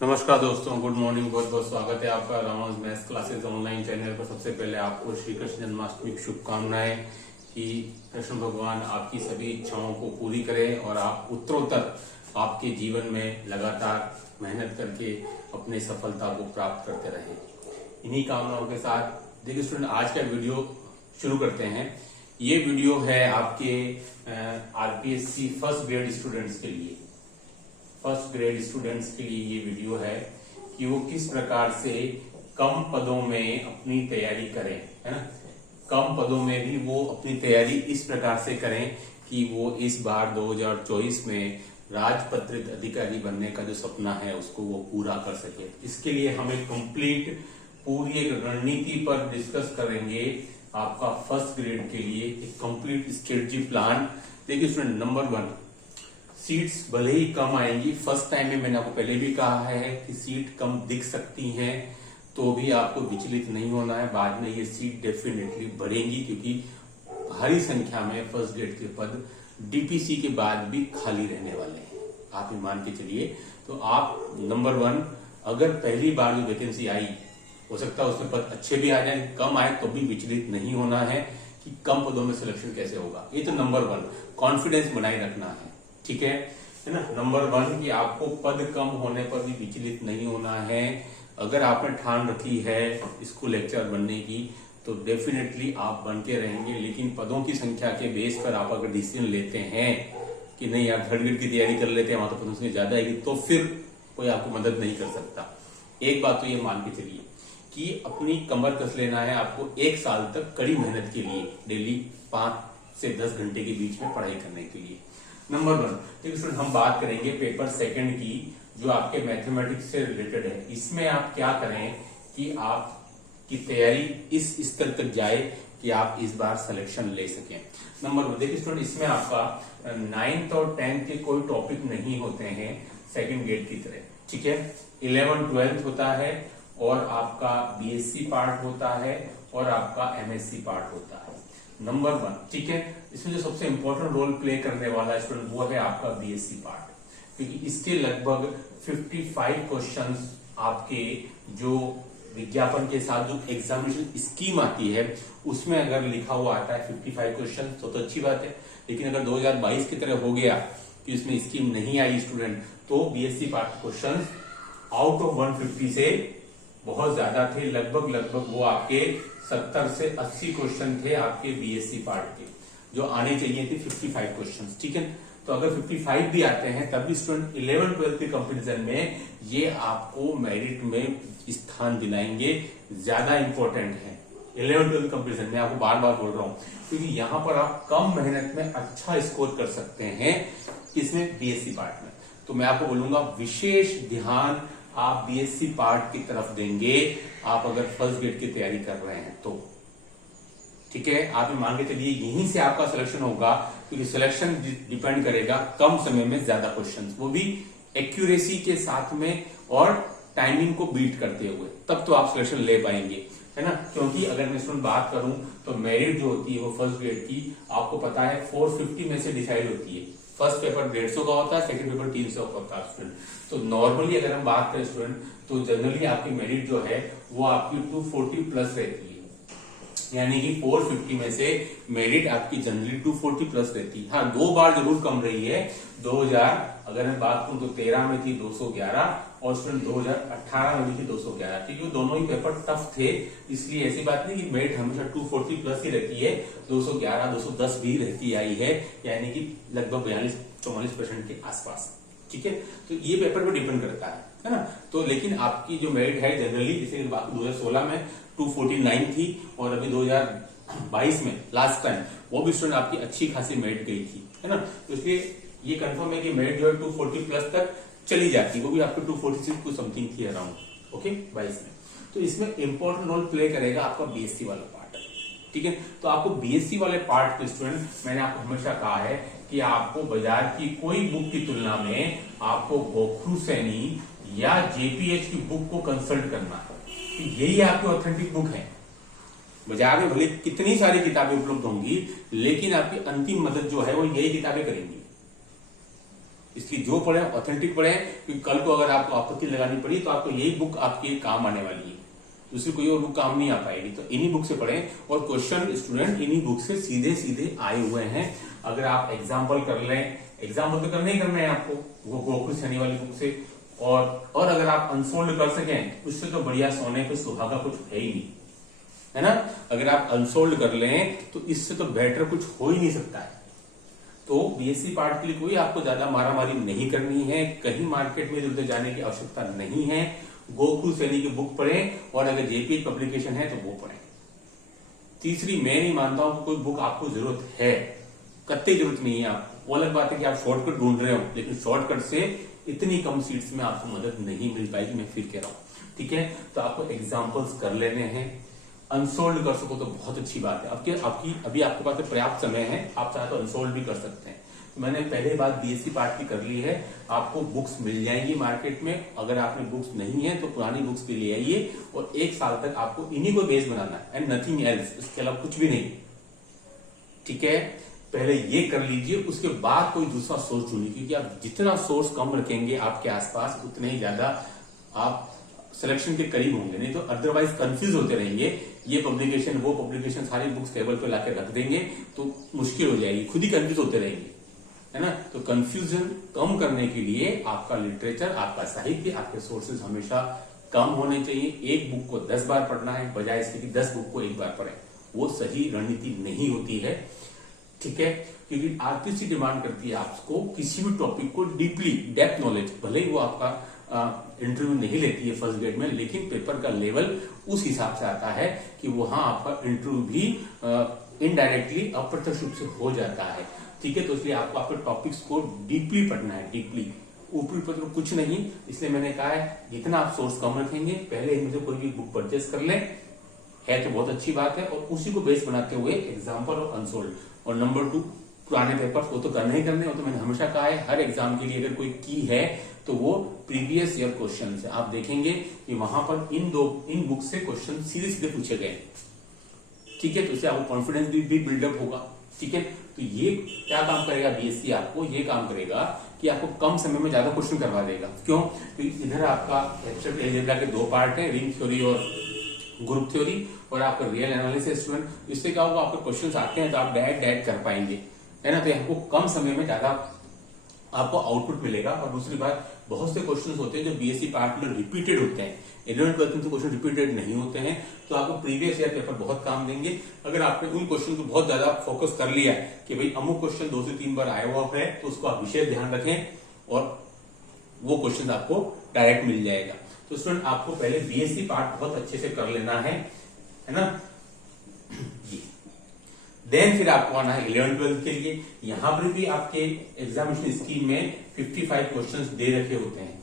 नमस्कार दोस्तों, good morning. बहुत बहुत स्वागत है आपका Ramanuj maths classes online channel पर। सबसे पहले आपको श्री कृष्ण जन्माष्टमी की शुभकामनाएं कि कृष्ण भगवान आपकी सभी इच्छाओं को पूरी करें और आप उत्तरोत्तर आपके जीवन में लगातार मेहनत करके अपने सफलता को प्राप्त करते रहें। इन्हीं कामनाओं के साथ देखिए स्टूडेंट, आज का वीडियो शुरू करते हैं। ये वीडियो है आपके आरपीएससी फर्स्ट ग्रेड स्टूडेंट्स के लिए। फर्स्ट ग्रेड स्टूडेंट्स के लिए ये वीडियो है कि वो किस प्रकार से कम पदों में अपनी तैयारी करें, है ना। कम पदों में भी वो अपनी तैयारी इस प्रकार से करें कि वो इस बार 2024 में राजपत्रित अधिकारी बनने का जो सपना है उसको वो पूरा कर सके। इसके लिए हम एक कंप्लीट पूरी एक रणनीति पर डिस्कस करेंगे। आपका फर्स्ट ग्रेड के लिए एक कंप्लीट स्ट्रेटजी प्लान। देखिए स्टूडेंट, नंबर 1, सीट्स भले ही कम आएंगी। फर्स्ट टाइम में मैंने आपको पहले भी कहा है कि सीट कम दिख सकती हैं, तो भी आपको विचलित नहीं होना है। बाद में ये सीट डेफिनेटली बढ़ेंगी, क्योंकि भारी संख्या में फर्स्ट ग्रेड के पद डीपीसी के बाद भी खाली रहने वाले हैं। आप ये मान के चलिए। तो आप नंबर 1, अगर पहली बार जो वैकेंसी आई, हो सकता है उसमें पद अच्छे भी आ जाए, कम आए तो भी विचलित नहीं होना है कि कम पदों में सिलेक्शन कैसे होगा। ये तो नंबर 1, कॉन्फिडेंस बनाए रखना है, ठीक है ना। नंबर 1 कि आपको पद कम होने पर भी विचलित नहीं होना है। अगर आपने ठान रखी है स्कूल लेक्चरर बनने की तो डेफिनेटली आप बन के रहेंगे। लेकिन पदों की संख्या के बेस पर आप अगर डिसीजन लेते हैं कि नहीं यार थर्ड ग्रेड की तैयारी कर लेते हैं, वहां तो पदों की ज्यादा आएगी, तो फिर कोई आपको मदद नहीं कर सकता। एक बात तो ये मान के चलिए कि अपनी कमर कस लेना है आपको 1 साल तक कड़ी मेहनत के लिए, डेली 5 से 10 घंटे के बीच में पढ़ाई करने के लिए। नंबर 1, ठीक है स्टूडेंट, हम बात करेंगे पेपर सेकंड की, जो आपके मैथमेटिक्स से रिलेटेड है। इसमें आप क्या करें कि आपकी तैयारी इस स्तर तक जाए कि आप इस बार सिलेक्शन ले सकें। नंबर 1, देखिए स्टूडेंट, इसमें आपका 9th और 10th के कोई टॉपिक नहीं होते हैं सेकंड ग्रेड की तरह, ठीक है। 11th 12th होता है और आपका बीएससी पार्ट होता है और आपका एमएससी पार्ट होता है। नंबर 1, ठीक है। इसमें जो सबसे इंपॉर्टेंट रोल प्ले करने वाला स्टूडेंट वो है आपका बीएससी पार्ट, क्योंकि इसके लगभग 55 क्वेश्चंस आपके जो विज्ञापन के साथ जो एग्जामिनेशन स्कीम आती है उसमें अगर लिखा हुआ आता है 55 क्वेश्चन तो अच्छी बात है। लेकिन अगर 2022 की तरह हो गया कि इसमें स्कीम नहीं आई स्टूडेंट, तो BSc part question out of 150 से बहुत ज्यादा थे। लगभग वो आपके 70 से 80 क्वेश्चन थे आपके बीएससी पार्ट के, जो आने चाहिए थे 55 क्वेश्चन, ठीक है। तो अगर 55 भी आते हैं तब भी स्टूडेंट 11 12 के कंपैरिजन में ये आपको मेरिट में स्थान दिलाएंगे। ज्यादा इंपॉर्टेंट है 11 12 कंपैरिजन में, आपको बार बार बोल रहा हूं, क्योंकि यहां पर आप कम मेहनत में अच्छा स्कोर कर सकते हैं किसमें, बीएससी पार्ट में। तो मैं आपको बोलूंगा विशेष ध्यान आप बीएससी पार्ट की तरफ देंगे, आप अगर फर्स्ट ग्रेड की तैयारी कर रहे हैं तो, ठीक है। आप ये मान के चलिए यहीं से आपका सिलेक्शन होगा, क्योंकि सिलेक्शन डिपेंड करेगा कम समय में ज्यादा क्वेश्चंस, वो भी एक्यूरेसी के साथ में और टाइमिंग को बीट करते हुए, तब तो आप सिलेक्शन ले पाएंगे, है ना। क्योंकि अगर मैं स्टूडेंट बात करूं तो मेरिट जो होती है वो फर्स्ट ग्रेड की आपको पता है 450 में से डिसाइड होती है। फर्स्ट पेपर 150 का होता है, सेकंड पेपर 300 का होता है स्टूडेंट। तो नॉर्मली अगर हम बात करें स्टूडेंट, तो जनरली आपकी मेरिट जो है वो आपकी 240 प्लस रहती है, यानी कि 450 में से मेरिट आपकी जनरली 240 प्लस रहती है। हाँ, 2 बार जरूर कम रही है। 2000 अगर मैं बात करूं तो 13 में थी 211 और स्टूडेंट 2018 में भी थी 211, क्योंकि वो दोनों ही पेपर टफ थे। इसलिए ऐसी बात नहीं कि मेरिट हमेशा 240 प्लस ही रहती है, 211 210 भी रहती आई है, यानी कि लगभग 42-44% के आसपास, ठीक है। तो ये पेपर पर डिपेंड करता है ना। तो लेकिन आपकी जो मेरिट है जनरली, जैसे 2016 में 249 थी और अभी 2022 में लास्ट टाइम वो भी स्टूडेंट आपकी अच्छी खासी मेरिट गई थी, है ना। तो इसलिए ये कंफर्म है कि मेरिट जो है 240 प्लस तक चली जाती है, वो भी आपके 246 कुछ समथिंग थी अराउंड, ओके 22 में। तो इसमें इंपॉर्टेंट रोल प्ले करेगा आपका बीएससी वाला पार्ट, ठीक है। तो आपको बीएससी वाले पार्ट के स्टूडेंट, मैंने आपको हमेशा कहा है कि आपको बाजार की कोई बुक की तुलना में आपको गोखरू सैनी या जेपीएच की बुक को कंसल्ट करना है। यही आपकी ऑथेंटिक बुक है। बाजार में भले कितनी सारी किताबें उपलब्ध होंगी, लेकिन आपकी अंतिम मदद जो है वो यही किताबें करेंगी। इसलिए जो पढ़े ऑथेंटिक पढ़े, क्योंकि कल को अगर आपको आपत्ति लगानी पड़ी तो आपको यही बुक आपके काम आने वाली है, दूसरी कोई और बुक काम नहीं आ पाएगी। तो इन्हीं बुक से पढ़ें, और क्वेश्चन स्टूडेंट इन्हीं बुक से सीधे सीधे आए हुए हैं। अगर आप एग्जाम्पल कर लें, एग्जाम्पल तो करना ही करना है आपको, वो गोकुल सैनी वाली बुक से, और अगर आप अनसोल्ड कर सकें उससे तो बढ़िया सोने पे सुहागा कुछ है ही नहीं, है ना। अगर आप अनसोल्ड कर लें तो इससे तो बेटर कुछ हो ही नहीं सकता है। तो बीएससी पार्ट के लिए कोई आपको ज्यादा मारामारी नहीं करनी है, कहीं मार्केट में इधर जाने की आवश्यकता नहीं है। गोकुल सैनी की बुक पढ़ें, और अगर जेपीएच पब्लिकेशन है तो वो पढ़ें। तीसरी, मैं नहीं मानता हूं कि कोई बुक आपको जरूरत है, कतई जरूरत नहीं है आपको। वो अलग बात है कि आप शॉर्टकट ढूंढ रहे हो, लेकिन शॉर्टकट से इतनी कम सीट्स में आपको मदद नहीं मिल पाएगी, मैं फिर कह रहा हूं। ठीक है, तो आपको एग्जाम्पल्स कर लेने हैं। अनसोल्ड कर सको तो बहुत अच्छी बात है। अभी आपके पास पर्याप्त समय है, आप चाहे तो अनसोल्ड भी कर सकते हैं। तो मैंने पहले बात बीएससी पार्ट की कर ली है। आपको बुक्स मिल जाएंगी मार्केट में, अगर आपने बुक्स नहीं है तो पुरानी बुक्स भी ले आइए, और 1 साल तक आपको इन्हीं को बेस बनाना है, एंड नथिंग एल्स, इसके अलावा कुछ भी नहीं। ठीक है, पहले ये कर लीजिए, उसके बाद कोई दूसरा सोर्स चुनिए, क्योंकि आप जितना सोर्स कम रखेंगे आपके आसपास, उतने ही ज्यादा आप सिलेक्शन के करीब होंगे। नहीं तो अदरवाइज कंफ्यूज होते रहेंगे, ये पब्लिकेशन वो पब्लिकेशन, सारी बुक्स टेबल पे लाके रख देंगे तो मुश्किल हो जाएगी, खुद ही कंफ्यूज होते रहेंगे, है ना। तो कंफ्यूजन कम करने के लिए आपका लिटरेचर, आपका साहित्य, आपके सोर्सेज हमेशा कम होने चाहिए। एक बुक को 10 बार पढ़ना है, बजाय इसके कि 10 बुक को एक बार पढ़ें, वो सही रणनीति नहीं होती है। ठीक है, क्योंकि आरपीसी डिमांड करती है आपको किसी भी टॉपिक को डीपली, डेप्थ नॉलेज, भले ही वो आपका इंटरव्यू नहीं लेती है फर्स्ट ग्रेड में, लेकिन पेपर का लेवल उस हिसाब से आता है कि वहां आपका इंटरव्यू भी इनडायरेक्टली, अप्रत्यक्ष रूप से हो जाता है। ठीक है, तो इसलिए आपको आपके टॉपिक्स को डीपली पढ़ना है, डीपली, ऊपरी पत्र कुछ नहीं। इसलिए मैंने कहा है जितना आप सोर्स कम रखेंगे, पहले इनमें से कोई भी बुक परचेस कर लें, है तो बहुत अच्छी बात है, और उसी को बेस बनाते हुए एग्जाम्पल और अनसोल्ड। और नंबर 2, पुराने पेपर्स वो तो करने ही करने, वो तो मैंने हमेशा कहा है, हर एग्जाम के लिए अगर कोई की है तो वो प्रीवियस ईयर क्वेश्चन है। आप देखेंगे कि वहां पर इन बुक से क्वेश्चन सीधे सीधे पूछे गए। ठीक है, तो इससे आपको कॉन्फिडेंस भी बिल्डअप होगा। ठीक है, तो ये क्या काम करेगा बीएससी, आपको ये काम करेगा कि आपको कम समय में ज्यादा क्वेश्चन करवा देगा। क्यों? क्योंकि इधर आपका एब्स्ट्रैक्ट अलजेब्रा के 2 पार्ट है, रिंग थ्योरी और ग्रुप थ्योरी, और आपका रियल एनालिसिस स्टूडेंट। इससे क्या होगा, आपको क्वेश्चंस आते हैं तो आप डायरेक्ट कर पाएंगे, है ना। तो आपको कम समय में ज्यादा आपको आउटपुट मिलेगा। और दूसरी बात, बहुत से क्वेश्चंस होते हैं जो बीएससी पार्ट में रिपीटेड होते हैं, 11th-12th में तो क्वेश्चन रिपीटेड नहीं होते हैं, तो आपको प्रीवियस ईयर पेपर बहुत काम देंगे। अगर आपने उन क्वेश्चन को बहुत ज्यादा फोकस कर लिया है कि भाई अमुक क्वेश्चन 2 से 3 बार आया हुआ है, तो उसको आप विशेष ध्यान रखें और वो क्वेश्चन आपको डायरेक्ट मिल जाएगा। तो स्टूडेंट आपको पहले बीएससी पार्ट बहुत अच्छे से कर लेना है ना। देन फिर आपको आना है 11th-12th के लिए। यहां पर भी आपके एग्जामिनेशन स्कीम में 55 क्वेश्चंस दे रखे होते हैं।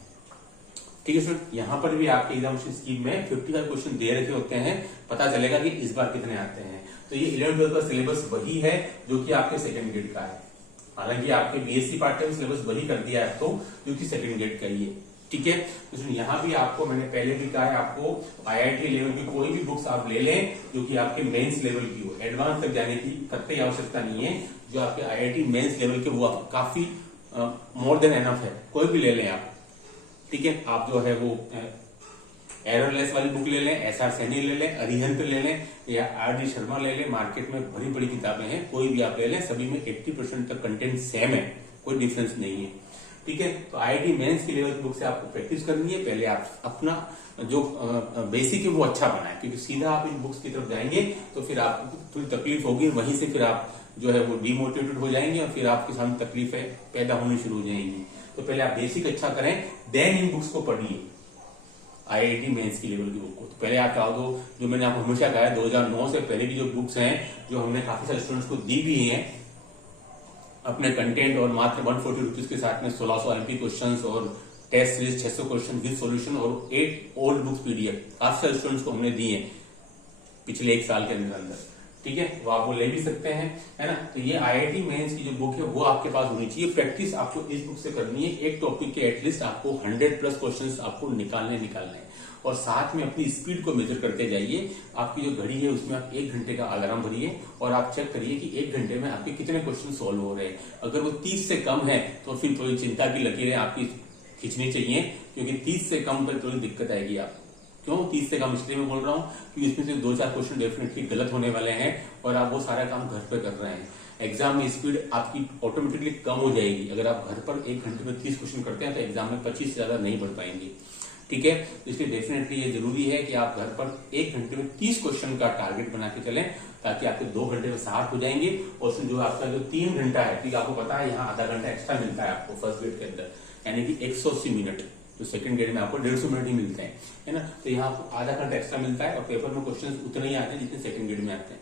ठीक है स्टूडेंट, यहां पर भी आपके एग्जामिनेशन स्कीम में 55 क्वेश्चन दे रखे होते हैं। पता चलेगा कि इस बार कितने आते हैं। तो ये 11th-12th का सिलेबस वही है जो कि आपके सेकंड ग्रेड का है। हालांकि आपके बीएससी पार्ट का सिलेबस वही कर दिया है तो जो कि सेकंड ग्रेड का ही है। ठीक है, तो यहाँ भी आपको मैंने पहले भी कहा है, आपको आईआईटी लेवल की कोई भी बुक्स आप ले लें जो कि आपके मेंस लेवल की हो, एडवांस तक जाने की कतई आवश्यकता नहीं है। जो आपके आईआईटी मेंस लेवल के वो काफी मोर देन एनफ है, कोई भी ले लें आप। ठीक है, आप जो है वो एररलेस वाली बुक ले लें, एसआर सैनी ले लें, अरिहंत ले लें, या आरडी शर्मा ले लें। मार्केट में बड़ी बड़ी किताबें हैं, कोई भी आप ले लें, सभी में 80% तक कंटेंट सेम है, कोई डिफरेंस नहीं है। ठीक है, तो आईआईटी मेंस की लेवल की बुक से आपको प्रैक्टिस करनी है। पहले आप अपना जो बेसिक है वो अच्छा बनाए, क्योंकि सीधा आप इन बुक्स की तरफ जाएंगे तो फिर आपको थोड़ी तकलीफ होगी, वहीं से फिर आप जो है वो डिमोटिवेटेड हो जाएंगे और फिर आपके सामने तकलीफें पैदा होनी शुरू हो जाएंगी। तो पहले आप बेसिक अच्छा करें, देन इन बुक्स को पढ़िए, आईआईटी मेंस की लेवल की बुक को। तो पहले आप क्या दो, जो मैंने आपको हमेशा कहा है, 2009 से पहले की जो बुक्स हैं, जो हमने काफी सारे स्टूडेंट्स को दी भी हैं अपने कंटेंट, और मात्र 140 रुपीज के साथ में 1600 एमपी क्वेश्चंस और test series 600 question with solution और 8 ओल्ड बुक्स पीडीएफ काफी सारे स्टूडेंट्स को हमने दिए पिछले 1 साल के अंदर। ठीक है, वो आप वो ले भी सकते हैं, है ना। तो ये IIT मेंस की जो बुक है वो आपके पास होनी चाहिए। प्रैक्टिस आपको इस बुक से करनी है, एक टॉपिक के एटलीस्ट आपको 100+ क्वेश्चंस आपको निकालने हैं, और साथ में अपनी स्पीड को मेजर करते जाइए। आपकी जो घड़ी है उसमें आप 1 घंटे का अलार्म भरिए और आप चेक करिए कि 1 घंटे में आपके कितने क्वेश्चन सॉल्व हो रहे हैं। अगर वो 30 से कम है तो फिर थोड़ी चिंता की लकीरें आपकी खींचनी चाहिए, क्योंकि 30 से कम पर थोड़ी दिक्कत आएगी आपको। क्यों 30 से कम इसलिए मैं बोल रहा हूँ क्योंकि इसमें से 2-4 क्वेश्चन डेफिनेटली गलत होने वाले हैं और आप वो सारा काम घर पे कर रहे हैं। एग्जाम में स्पीड आपकी ऑटोमेटिकली कम हो जाएगी। अगर आप घर पर 1 घंटे में 30 क्वेश्चन करते हैं तो एग्जाम में 25 से ज्यादा नहीं बढ़ पाएंगे, ठीक है। तो इसलिए डेफिनेटली ये जरूरी है कि आप घर पर 1 घंटे में 30 क्वेश्चन का टारगेट बना के चलें, ताकि आपके 2 घंटे में 60 हो जाएंगे। और उसमें जो आपका जो 3 घंटा है, ठीक आपको पता है यहाँ आधा घंटा एक्स्ट्रा मिलता है आपको फर्स्ट ग्रेड के अंदर, यानी कि 180 मिनट। तो सेकंड ग्रेड में आपको 150 मिनट ही मिलते हैं, है ना। तो यहाँ आपको आधा घंटा एक्स्ट्रा मिलता है और पेपर में क्वेश्चन उतने ही आते हैं जितने सेकंड ग्रेड में आते हैं,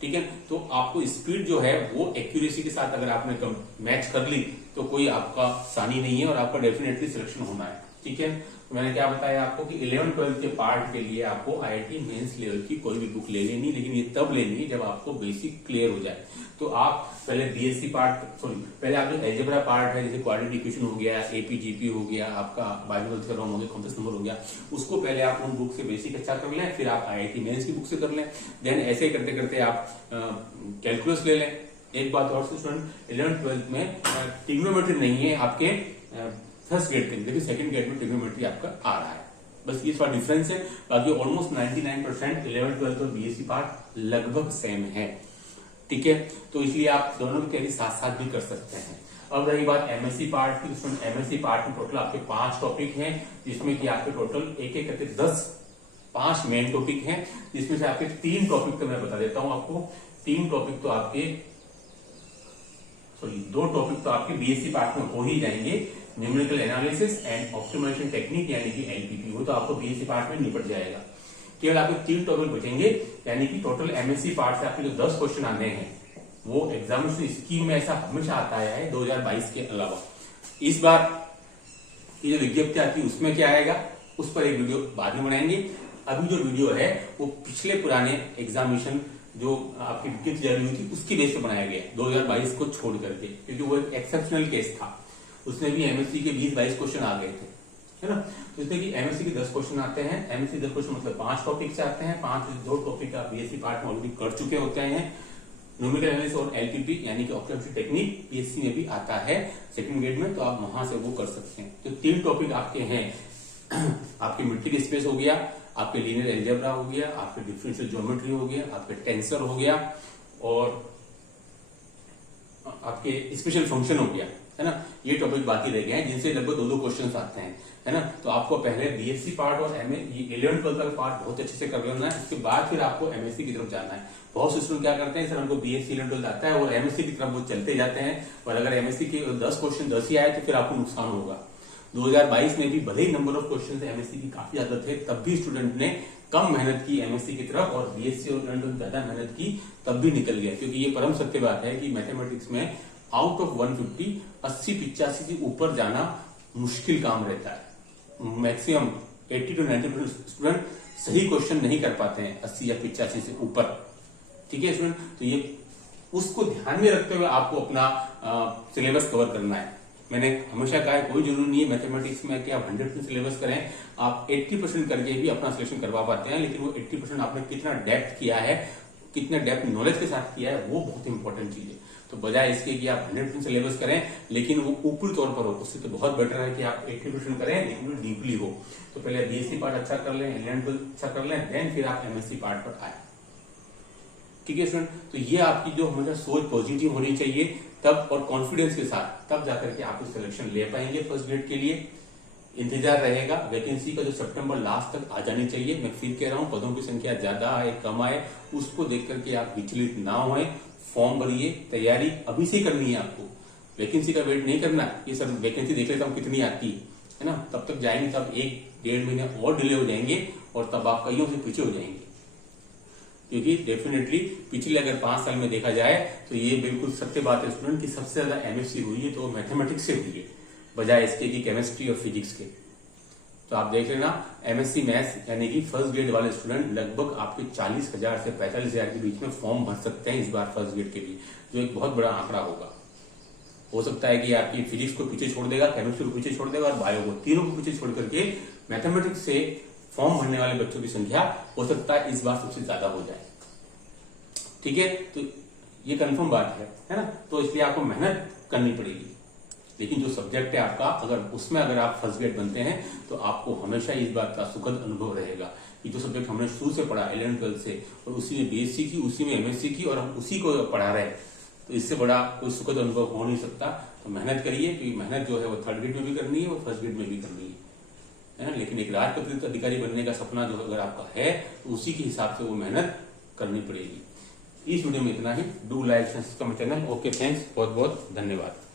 ठीक है। तो आपको स्पीड जो है वो एक्यूरेसी के साथ अगर आपने मैच कर ली तो कोई आपका सानी नहीं है और आपका डेफिनेटली सिलेक्शन होना है, ठीक है। तो मैंने क्या बताया आपको कि 11-12 के पार्ट के लिए आपको IIT मेंस लेवल की कोई भी बुक ले लेनी, लेकिन ये तब लेनी है जब आपको बेसिक क्लियर हो जाए। तो आप पहले BSc पार्ट पहले आप जो एल्जेब्रा पार्ट है, जैसे क्वाड्रेटिक इक्वेशन हो गया, APGP हो गया, आपका बायोलॉजी का हो गया, कॉम्प्लेक्स नंबर हो गया, उसको पहले आप उन बुक से बेसिक अच्छा कर लें, फिर आप IIT मेंस की बुक से कर लें। देन ऐसे करते करते आप कैलकुलस ले लें। एक बात और स्टूडेंट, 11th-12th में ट्रिग्नोमेट्री नहीं है आपके फर्स्ट ग्रेड के, लेकिन सेकंड ग्रेड में ट्रिग्नोमेट्री आपका आ रहा है, बस ये थोड़ा डिफरेंस है। बाकी ऑलमोस्ट 99% 11th-12th और BSc पार्ट लगभग सेम है, ठीक है। तो इसलिए आप दोनों की तैयारी साथ साथ भी कर सकते हैं। अब रही बात MSc पार्ट की, उसमें MSc पार्ट में टोटल आपके 5 टॉपिक हैं, जिसमें कि आपके टोटल एक एक करके 5 मेन टॉपिक हैं, जिसमें से आपके 3 टॉपिक तो मैं बता देता हूं आपको। 3 टॉपिक तो आपके 2 टॉपिक तो आपके BSc पार्ट में हो ही जाएंगे, numerical analysis and optimisation technique यानी कि LPP, वो तो आपको BSc पार्ट में निपट जाएगा। केवल आपके 3 टॉपिक बचेंगे, यानी कि टोटल MSc पार्ट से आपके जो 10 क्वेश्चन आने हैं वो एग्जामिनेशन स्कीम में ऐसा हमेशा आता है 2022 के अलावा। इस बार ये जो विज्ञप्ति आती है उसमें क्या आएगा, उस पर एक वीडियो बाद में बनाएंगे। अभी जो वीडियो है वो पिछले पुराने एग्जामिनेशन जो आपकी विज्ञप्ति जारी हुई थी उसकी बेस पे बनाया गया 2022 को छोड़ करके, क्योंकि वो एक एक्सेप्शनल केस था। उसमें भी MSc के 20-22 क्वेश्चन आ गए थे, है ना। तो इसमें कि MSc के 10 क्वेश्चन आते हैं। MSc 10 क्वेश्चन मतलब 5 टॉपिक से आते हैं। 5 में 2 टॉपिक आप BSc पार्ट में ऑलरेडी कर चुके होते हैं। न्यूमेरिकल एनालिसिस और LPP यानी कि ऑप्टिमाइजेशन टेक्निक BSc में भी आता है सेकंड ग्रेड में, तो आप वहां से वो कर सकते हैं। तो 3 टॉपिक आपके हैं आपके मीट्रिक स्पेस हो गया, आपके लीनियर अलजेब्रा हो गया, आपके डिफरेंशियल ज्योमेट्री हो गया, आपके टेंसर हो गया और आपके स्पेशल फंक्शन हो गया, है ना। ये टॉपिक बाकी रह गए हैं जिनसे लगभग 2-2 क्वेश्चन आते हैं, है ना। तो आपको पहले BSc पार्ट और 11th-12th का पार्ट बहुत अच्छे से कर लेना है, उसके बाद फिर आपको MSc की तरफ जाना है। बहुत से स्टूडेंट क्या करते हैं सर, हमको BSc 11th-12th आता है और MSc की तरफ वो चलते जाते हैं, और अगर MSc के 10 क्वेश्चन 10 ही आए तो फिर आपको नुकसान होगा। 2022 में भी भले ही नंबर ऑफ क्वेश्चन MSc की काफी ज्यादा थे, तब भी स्टूडेंट ने कम मेहनत की MSc की तरफ, और BSc और 11th-12th ज्यादा मेहनत की तब भी निकल गया। क्योंकि ये परम सत्य बात है कि मैथमेटिक्स में आउट ऑफ 150 80-85 से ऊपर जाना मुश्किल काम रहता है। मैक्सिमम 80 to 90% स्टूडेंट सही क्वेश्चन नहीं कर पाते हैं 80 या 85 से ऊपर, ठीक है स्टूडेंट। तो ये उसको ध्यान में रखते हुए आपको अपना सिलेबस कवर करना है। मैंने हमेशा कहा है कोई जरूरी नहीं है मैथमेटिक्स में कि आप 100% सिलेबस करें, आप 80% करके भी अपना सिलेक्शन करवा पाते हैं, लेकिन वो 80% आपने कितना डेप्थ किया है, कितना डेप्थ नॉलेज के साथ किया है, वो बहुत इंपॉर्टेंट चीज है। तो बजाय इसके कि आप 100% सिलेबस करें लेकिन वो ऊपरी तौर पर हो, उससे तो बहुत बेटर है कि आप 80% करें लेकिन वो डीपली हो। तो पहले BSc पार्ट अच्छा कर लें, 11th-12th अच्छा कर लें, देन फिर आप MSc पार्ट पर आए, ठीक है स्टूडेंट। तो ये आपकी जो हमेशा सोच पॉजिटिव होनी चाहिए तब, और कॉन्फिडेंस के साथ, तब जाकर के आप सिलेक्शन ले पाएंगे फर्स्ट ग्रेड के लिए। इंतजार रहेगा वैकेंसी का जो सितंबर लास्ट तक आ जानी चाहिए। मैं फिर कह रहा हूं पदों की संख्या ज्यादा आए कम आए उसको देख करके आप विचलित ना होए, फॉर्म भरिए, तैयारी अभी से करनी है आपको, वैकेंसी का वेट नहीं करना। ये सब वैकेंसी देख लेता हूं कितनी आती है ना, तब तक जाएंगे तब 1-1.5 महीने और डिले हो जाएंगे और तब आप कईयों से पीछे हो जाएंगे। क्योंकि डेफिनेटली पिछले अगर 5 साल में देखा जाए तो ये बिल्कुल सत्य बात है स्टूडेंट की सबसे ज्यादा MSc हुई है तो मैथमेटिक्स से हुई है, बजाय इसके की केमिस्ट्री और फिजिक्स के। तो आप देख लेना एमएससी मैथ्स यानी कि फर्स्ट ग्रेड वाले स्टूडेंट लगभग आपके 40,000 से 45,000 के बीच में फॉर्म भर सकते हैं इस बार फर्स्ट ग्रेड के लिए, जो एक बहुत बड़ा आंकड़ा होगा। हो सकता है कि आपकी फिजिक्स को पीछे छोड़ देगा, केमिस्ट्री को पीछे छोड़ देगा और बायो को, तीनों को पीछे छोड़ करके मैथमेटिक्स से फॉर्म भरने वाले बच्चों की संख्या हो सकता है इस बार सबसे ज्यादा हो जाए। ठीक है, तो ये कंफर्म बात है ना। तो इसलिए आपको मेहनत करनी पड़ेगी, लेकिन जो सब्जेक्ट है आपका, अगर उसमें अगर आप फर्स्ट ग्रेड बनते हैं तो आपको हमेशा इस बात का सुखद अनुभव रहेगा कि जो सब्जेक्ट हमने शुरू से पढ़ा 11th 12th से, और उसी में बीएससी की, उसी में एमएससी की, और हम उसी को पढ़ा रहे हैं, तो इससे बड़ा कोई सुखद अनुभव हो नहीं सकता। तो मेहनत करिए, क्योंकि मेहनत जो है वो थर्ड ग्रेड में भी करनी है और फर्स्ट ग्रेड में भी करनी है ना। लेकिन एक राजपत्रित अधिकारी बनने का सपना जो अगर आपका है तो उसी के हिसाब से वो मेहनत करनी पड़ेगी। इस वीडियो में इतना ही। Do like subscribe channel. Okay, thanks, बहुत बहुत धन्यवाद।